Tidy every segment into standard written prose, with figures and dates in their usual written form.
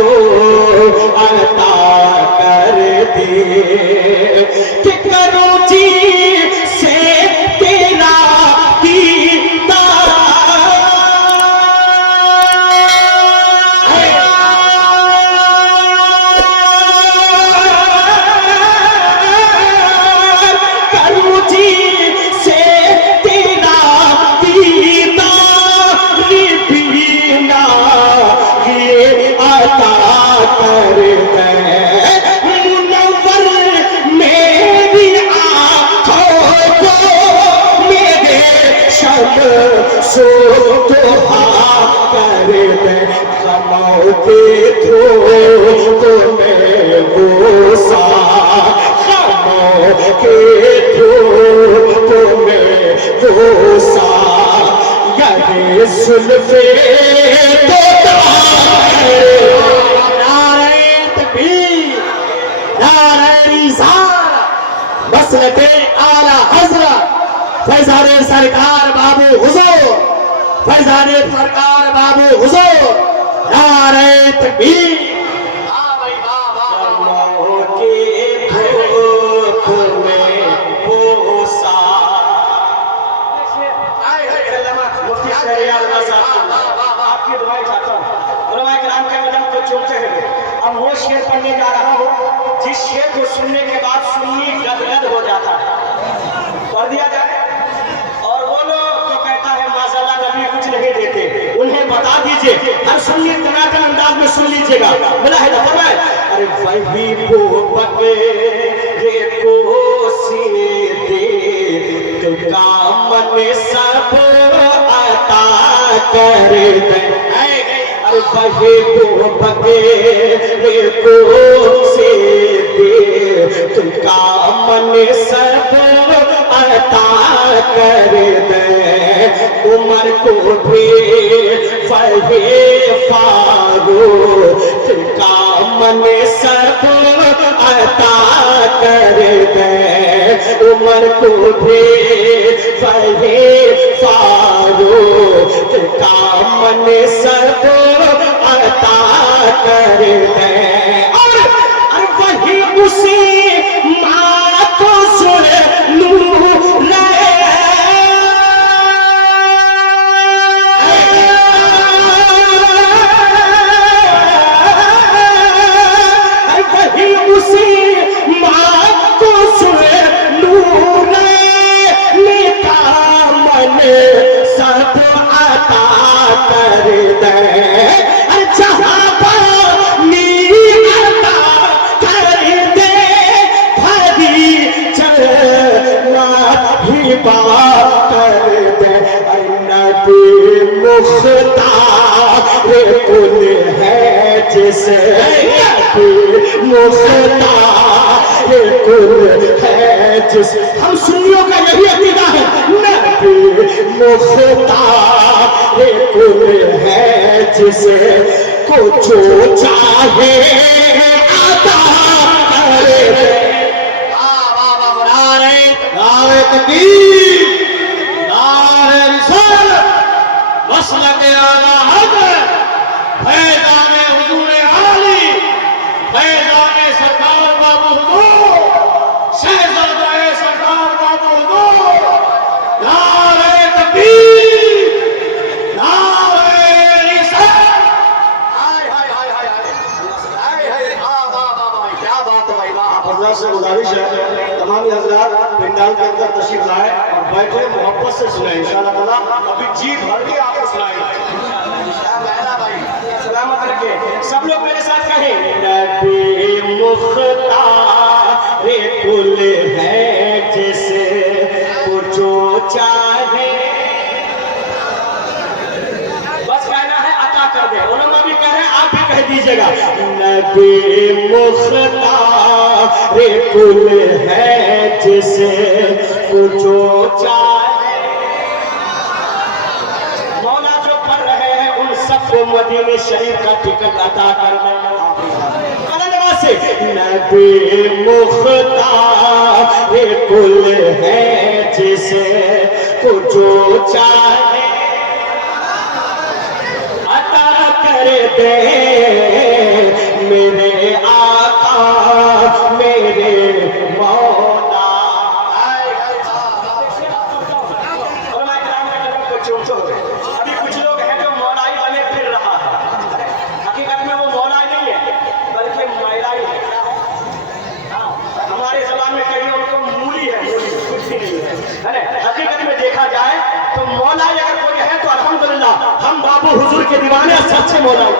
تو عطا کر دے کہ کراچی سے تیرا سو تو کر دے غموں کے دھوپ میں بوسا غموں کے دھوپ میں بوسا گلے زلفے تو نعرہ تکبیر نعرہ رسالت مسلک اعلی حضرت فیضان سرکار بابو حضور فیضان سرکار بابو حضور نعرہ تکبیر غموں کے دھوپ میں بوسا مفتی شہریار صاحب آپ کی دعائیں چاہتا ہوں علماء کرام کے مجھے کو چونتے ہیں اب وہ شعر پڑھنے جا رہا ہوں جس شعر کو سننے کے بعد سنی گدگد ہو جاتا ہے پڑھ دیا جائے نہیں دیتے انہیں بتا دیجئے ہر سنی تناٹن انداز میں سن لیجئے گا ملاحظہ فرمائے ارے وہی وہ بغیر کو سیدے تو کامن سب عطا کر دے ارے وہی وہ بغیر کو سیدے تو کامن سب عطا کر دے عمر کو بھی فاروق کا من سب عطا کر دے عمر کو بھی فاروق کا من سب عطا کر دے اور وہی اسی مات سر نور سب عطا کر دے جہاں پانی عطا کر دے بھری جنت ہبا کر دے نبی مختار کل ہے جسے نبی مختار کل ہے جسے ہم سنیوں کا یہی عقیدہ ہے نبی مختار کل ہے جسے کو جو چاہے عطا کر دے نعرہ تکبیر نعرہ رسالت مسلک اعلی حضرت فیضان حضور عالی فیضان سرکار بابو حضور شہزادہ سرکار بابو حضور نعرہ تکبیر نعرہ رسالت کیا بات ہے بھائی آپ حضرات سے گزارش ہے تمام حضرات پنڈال کے اندر تشریف لائے اور بیٹھے محبت سے سنائیں انشاءاللہ تعالیٰ ابھی جی بھر کے آپ کو سنائیں سلامت رکھیں سب لوگ میرے ساتھ کہیں نبی مختار کل ہے جسے کو جو چاہے بس کہنا ہے عطا کر دے علماء بھی کہہ رہے ہیں آپ بھی کہہ دیجئے گا نبی مختار کل ہے جسے کو جو چاہے مولا جو پڑھ رہے ہیں ان سب کو مدینہ شریف کا ٹکٹ عطا کر دے نبی مختار کل ہے جسے کو جو چاہے عطا کر دے میرے مولا. ابھی کچھ لوگ ہیں جو مولائی بنے پھر رہا ہے. حقیقت میں وہ مولا نہیں ہے بلکہ میلائی ہے. ہمارے زبان میں کہیں ان کو مولی ہے, مولی کچھ بھی نہیں ہے. حقیقت میں دیکھا جائے تو مولائی اگر کوئی ہے تو الحمدللہ ہم بابو حضور کے دیوانے سچے مولائی.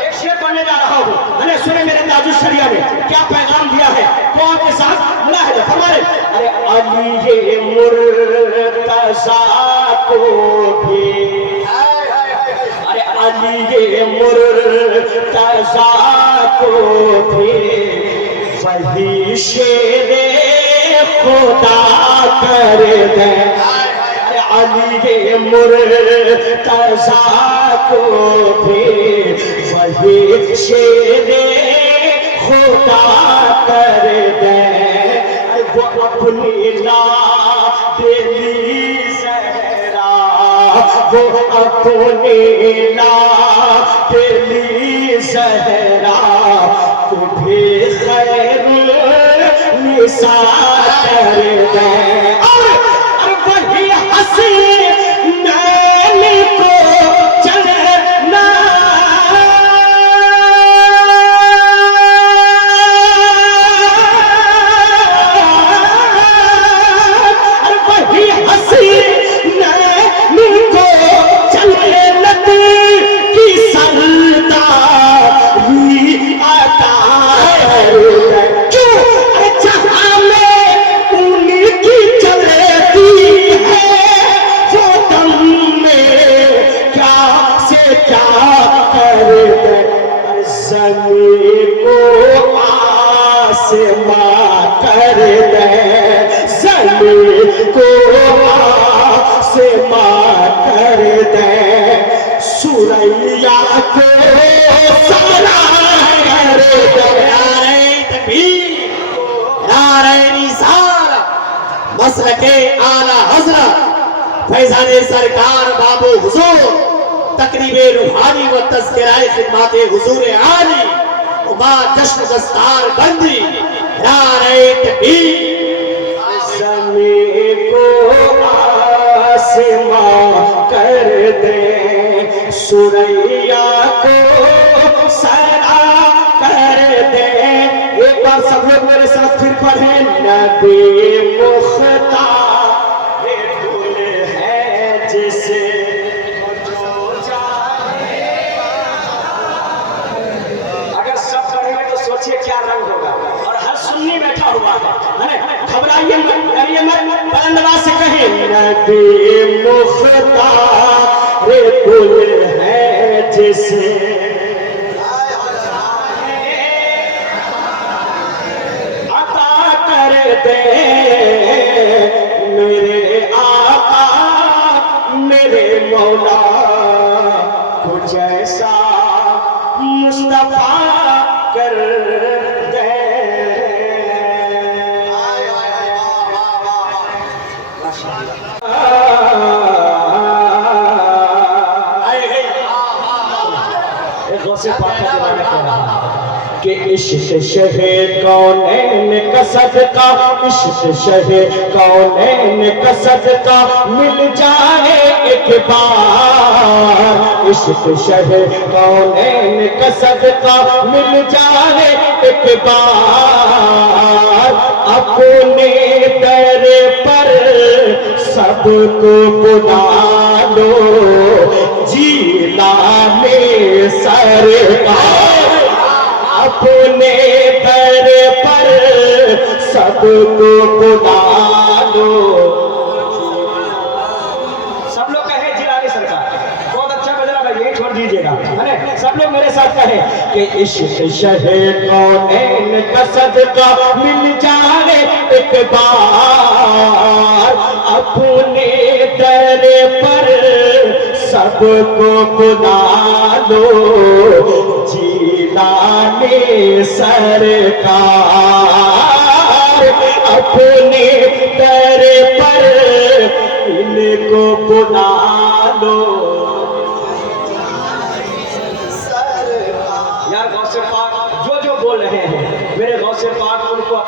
ایک شعر پڑھنے جا رہا ہوں, میں نے سنے میرے تاج الشریعہ نے کیا پیغام دیا ہے, قوم کے ساتھ ملاحظہ فرمائے. ارے علی مرتضیٰ کو بھی, ارے علی مرتضیٰ کو بھی وہی شیر خدا کر دے. علی مرتضیٰ کو بھی وہی شیر خدا کر دے. وہ اپنی لاڈلی زہرا, وہ اپنی لاڈلی زہرا کو بھی خیر نثار کر دے. اور وہی حسین کو چلنا کر دے, زمین کو آسمان کر دے, سوریا کو سلام کر دے. نعرہ تکبیر, نعرہ رسالہ, مسلک اعلی حضرت فیضان سرکار بابو حضور, تقریب روحانی و تذکرہ خدمات حضور عالی با جشن دستار بندی. نعرہ تکبیر. زمین کو آسمان کر دے, سوریا کو سلام کر دے. ایک بار سب لوگ میرے ساتھ پھر پڑھیں. نبی مختار گل ہے جسے کیا رنگ ہوگا, اور ہر سنی بیٹھا ہوا ہے. گھبرائیے مت, ڈریے مت, بلند آواز سے کہیں. نبی مختار گل ہے جسے عطا کر دے. میرے آقا میرے مولا کو جیسا مصطفیٰ کر دے. کہ عشق شہ کونین کا صدقہ, عشق شہ کونین کا صدقہ مل جائے ایک بار. عشق شہ کونین کا صدقہ مل جائے ایک بار. اپنے در پر سب کو بلا لو, جیلانے سرکار. اپنے در پر سب کو بلا لو. سب لوگ کہیں جیلانی سرکار, بہت اچھا بج رہا ہے, یہی چھوڑ دیجیے گا. سب لوگ میرے ساتھ کہیں کہ عشق شہ کونین کا صدقہ مل جائے ایک بار. اپنے در پر سب کو بلا لو, جیلانے سرکار. اپنے در پر ان کو بلا لو. یار غوث پاک جو بول رہے ہیں, میرے غوث پاک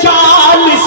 40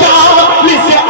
40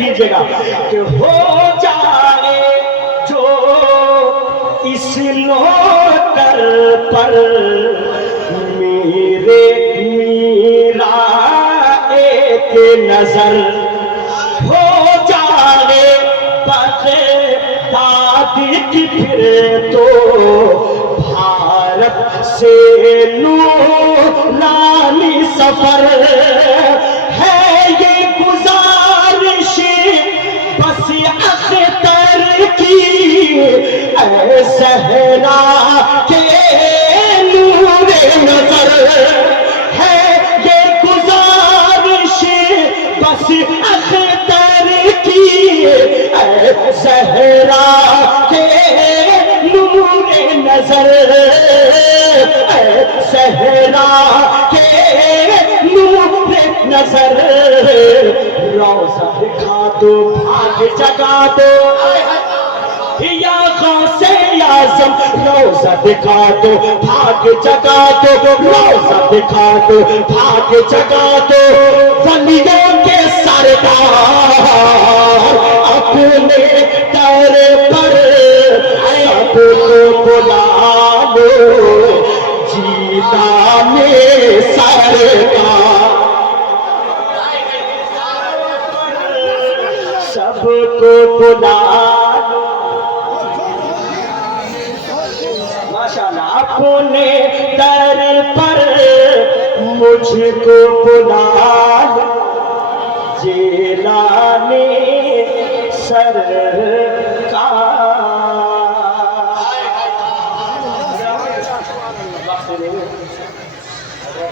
دیجیے گا کہ ہو جائے جو اس نوکر پر میرے میرا ایک نظر ہو جائے بغداد کی پھر تو بھارت سے نورانی سفر ہے یہ گزارش بس اختر کی اے صحرا کے نور نظر ہے یہ گزارش بس اختر کی اے صحرا کے نور نظر اے صحرا کے نور نظر روزہ دکھا دو بھاگ جگا دو یا غوث اعظم روزہ دکھا دو بھاگ جگا دو روزہ دکھا دو بھاگ جگا دو ولیوں کے سردار اپنے در پر سب کو بلا لو جیتا میں سرکار سب کو بلا اپنے در پر مجھ کو بلا جیلانے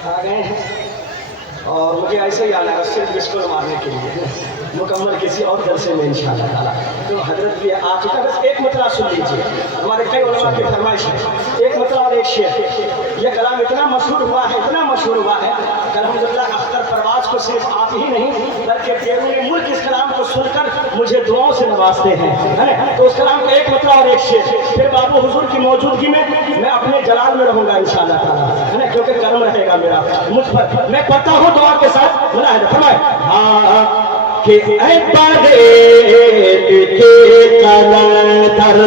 آ گئے ہیں اور مجھے ایسے ہی آنا ہے صرف اس کو مارنے کے لیے مکمل کسی اور جلسے میں انشاءاللہ تعالیٰ تو حضرت بھی آ چکا بس ایک مطلع سن لیجیے ہمارے کئی علماء کی فرمائش ہے ایک مطلع اور ایک شعر یہ کلام اتنا مشہور ہوا ہے کہ الحمدللہ اختر پرواز کو صرف آپ ہی نہیں بلکہ بیرونی ملک اس کلام کو سن کر مجھے دعاؤں سے نوازتے ہیں تو اس کلام کا ایک مطلع اور ایک شعر پھر بابو حضور کی موجودگی میں میں اپنے جلال میں رہوں گا انشاءاللہ تعالیٰ کیونکہ کرم رہے گا میرا مجھ پر میں پڑھتا ہوں دعا کے ساتھ فرمائے ہاں کہ اے بریل کے کلندر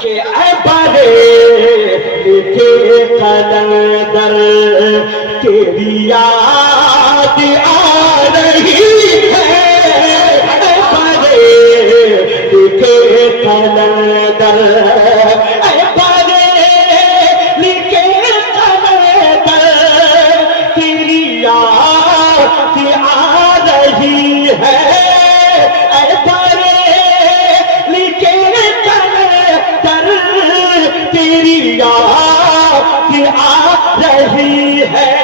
کہ اے بریل کے کلندر تیری یاد آ رہی ہے اے بریل کے کلندر اے بریل کے کلندر تیری یاد آ رہی ہے اے بریل کے کلندر تیری یاد آ رہی ہے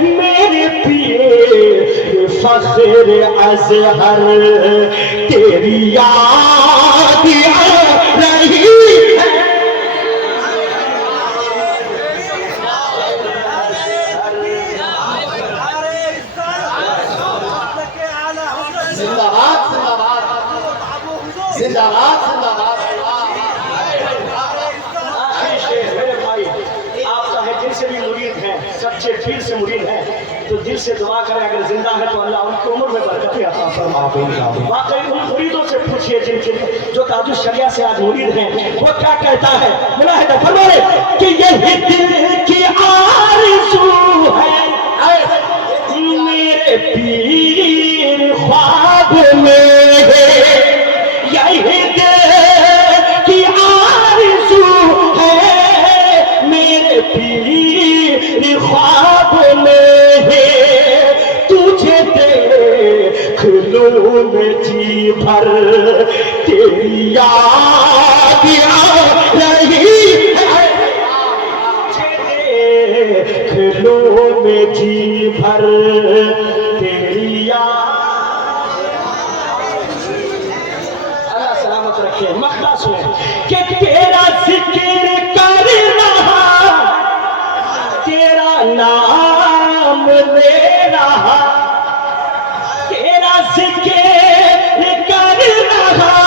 میرے پیر فخر ازہر تیری یاد آ رہی ہے زندہ باد زندہ باد میرے بھائی آپ چاہے دل سے بھی مرید ہیں سچے دل سے مرید ہیں تو دل سے دعا کریں اگر زندہ ہے تو اللہ ان کی عمر میں برکتیں عطا فرمائے واقعی ان مریدوں سے پوچھئے جن کے جو تاج الشریعہ سے آج مرید ہیں وہ کیا کہتا ہے ملاحظہ فرمائے کہ یہی دل کی آرزو ہے میرے پیر خواب میں ہے یہی دل کی آرزو ہے میرے پیر خواب میں ہے تجھے دیکھ لوں میں جی بھر تیری یاد آ رہی ہے تجھے دیکھ لوں میں جی بھر تیری یاد مقدہ سنیں کہ تیرا ذکر کر رہا تیرا نام لے رہا تیرا ذکر کر رہا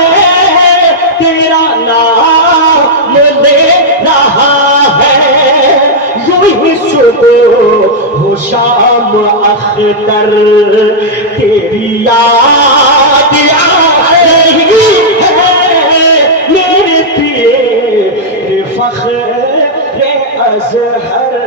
ہے تیرا نام لے رہا ہے یوں ہی صبح و شام اختر تیری یاد آئے گی میرے پیر فخر ازہر